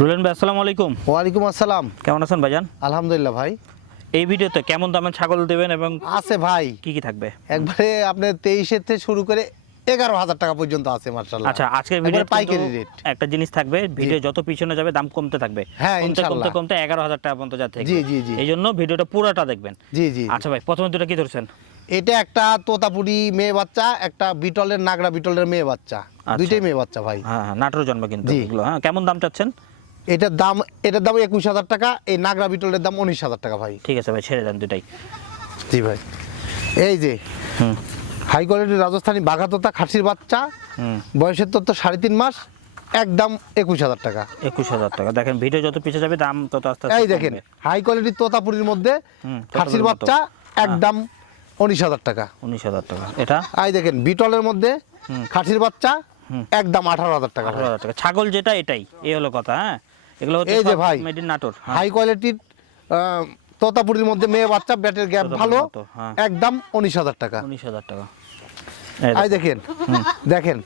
রুলেন ভাই আসসালামু আলাইকুম। ওয়ালাইকুম আসসালাম। কেমন আছেন ভাইজান? আলহামদুলিল্লাহ ভাই। এই ভিডিওতে কেমন দামের ছাগল দেবেন এবং আছে ভাই, কি কি থাকবে? একবারে আপনার 23-এর থেকে শুরু করে 11,000 টাকা পর্যন্ত আছে মাশাআল্লাহ। আচ্ছা, আজকের ভিডিও পাইকারি রেট। একটা জিনিস থাকবে, ভিডিও যত পিছনে যাবে দাম কমতে থাকবে। হ্যাঁ, কমতে ইনশাআল্লাহ। কমতে 11,000 টাকা পর্যন্ত যাচ্ছে। জি জি জি। এই জন্য ভিডিওটা পুরোটা দেখবেন। জি জি। আচ্ছা ভাই, প্রথমে দুটো কি ধরছেন? এটা একটা তোতাপুরি মেয়ে বাচ্চা, একটা বিটলের নাগরা বিটলের মেয়ে বাচ্চা, দুইটাই মেয়ে বাচ্চা ভাই। হ্যাঁ হ্যাঁ, নাটোর জন্ম কিন্তু জি। এগুলো। হ্যাঁ, কেমন দাম চাচ্ছেন? এটার দাম 21,000 টাকা, এই নাগরা বিটলের দাম 19,000 টাকা ভাই। ঠিক আছে ভাই, ছেড়ে দেন দুটাই। জি ভাই। এই যে হুম হাই কোয়ালিটির রাজস্থানি বাঘা তোতা খাসির বাচ্চা, হুম। বয়সের তথ্য 3.5 মাস, একদম 21,000 টাকা। 21,000 টাকা। দেখেন ভিডিও যত পিছিয়ে যাবে দাম তত আস্তে আস্তে এই দেখেন কমবে। হাই কোয়ালিটির তোতাপুরির মধ্যে খাসির তোতাপুরির মতো। বাচ্চা, একদম 19,000 টাকা। 19,000 টাকা। এটা এই দেখেন বিটলের মধ্যে খাসির বাচ্চা, একদম 18,000 টাকা। 18,000 টাকা। ছাগল যেটা এটাই, এই হলো কথা। হ্যাঁ, এগুলো হচ্ছে এই যে ভাই, মেড ইন নাটোর। হ্যাঁ। হাই কোয়ালিটির তোতাপুরির মধ্যে মেয়ে বাচ্চা, ব্যাটের গ্যাপ তোতাপুরির ভালো, মতো, হ্যাঁ। একদম 19,000 টাকা। 19,000 টাকা। এই দেখেন দেখেন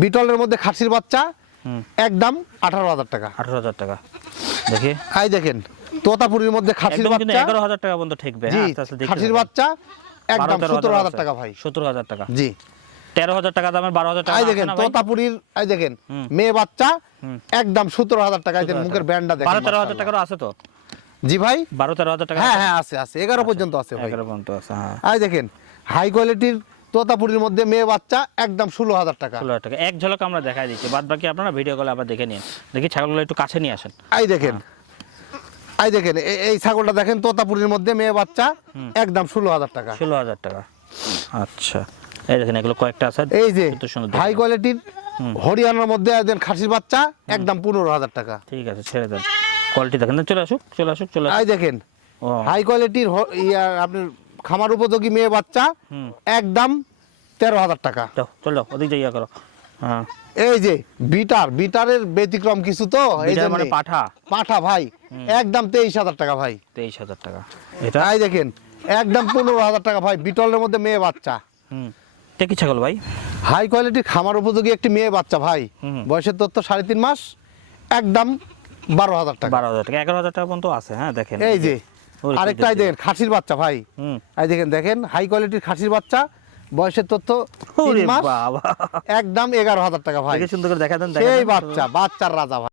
বিটলের মধ্যে খাসির বাচ্চা, একদম 18,000 টাকা। 18,000 টাকা। দেখি এই দেখেন তোতাপুরির মধ্যে খাসির একদম কিন্তু বাচ্চা, 11,000 টাকা পর্যন্ত ঠেকবে। জি হ্যাঁ, আস্তে আস্তে দেখতে খাসির থাকেন। বাচ্চা, একদম 12,000 17,000 আছে। টাকা ভাই। 17,000 টাকা। জি। 13,000 টাকা দামের 12,000 টাকা এই আছে দেখেন না ভাই? তোতাপুরির, এই দেখেন মেয়ে বাচ্চা, একদম 17,000 টাকা। এই দেখেন মুখের ব্যান্ডটা দেখেন। 12,000-13,000 টাকারও আছে তো? জি ভাই। 12,000-13,000 টাকা? হ্যাঁ হ্যাঁ আছে আছে, 11 পর্যন্ত আছে ভাই। 11 পর্যন্ত আছে। হ্যাঁ, এই দেখেন হাই কোয়ালিটির তোতাপুরির মধ্যে মেয়ে বাচ্চা, একদম 16,000 টাকা। 16,000 টাকা। এক ঝলক আমরা দেখাই দিচ্ছি, বাদ বাকি আপনারা ভিডিও কলে আবার দেখে নিন। দেখি ছাগলগুলো একটু কাছে নিয়ে আসেন। এই দেখেন এই দেখেন এই ছাগলটা দেখেন তোতাপুরির মধ্যে মেয়ে বাচ্চা, একদম 16,000 টাকা। 16,000 টাকা। আচ্ছা, এই দেখেন এগুলো কয়েকটা আছে। এই যে কত সুন্দর হাই দেখতে। কোয়ালিটির হরিয়ানার মধ্যে একদম খাসির বাচ্চা, একদম 15,000 টাকা। ঠিক আছে, ছেড়ে দেন। কোয়ালিটি দেখেন। চলে আসুক চলে আসুক চলে আসুক। এই দেখেন ও হাই কোয়ালিটির আপনার খামার উপযোগী মেয়ে বাচ্চা, একদম 13,000 টাকা। যাও চল যাও, ওদিক যাইয়া করো। হ্যাঁ, এই যে বিটারের ব্যতিক্রম কিছু তো, এই বিটার জন্য মানে পাঠা। পাঠা ভাই, একদম 23,000 টাকা ভাই। 23,000 টাকা। এটা এই দেখেন একদম 15,000 টাকা ভাই, বিটলের মধ্যে মেয়ে বাচ্চা। এটা কি ছাগল ভাই? হাই কোয়ালিটির খামার উপযোগী একটি মেয়ে বাচ্চা ভাই, বয়সের তথ্য 3.5 মাস, একদম 12,000 টাকা। 12,000 টাকা। 11,000 টাকা পর্যন্ত আছে। হ্যাঁ দেখেন। এই যে ওরে আরেকটাই কি দেখেন খাসির বাচ্চা ভাই। এই দেখেন দেখেন হাই কোয়ালিটির খাসির বাচ্চা, বয়সের তথ্য 3 ওরে মাস, বাবা, একদম 11,000 টাকা ভাই। দেখে সুন্দর করে দেখা দেন। সেই বাচ্চা, বাচ্চার রাজা ভাই।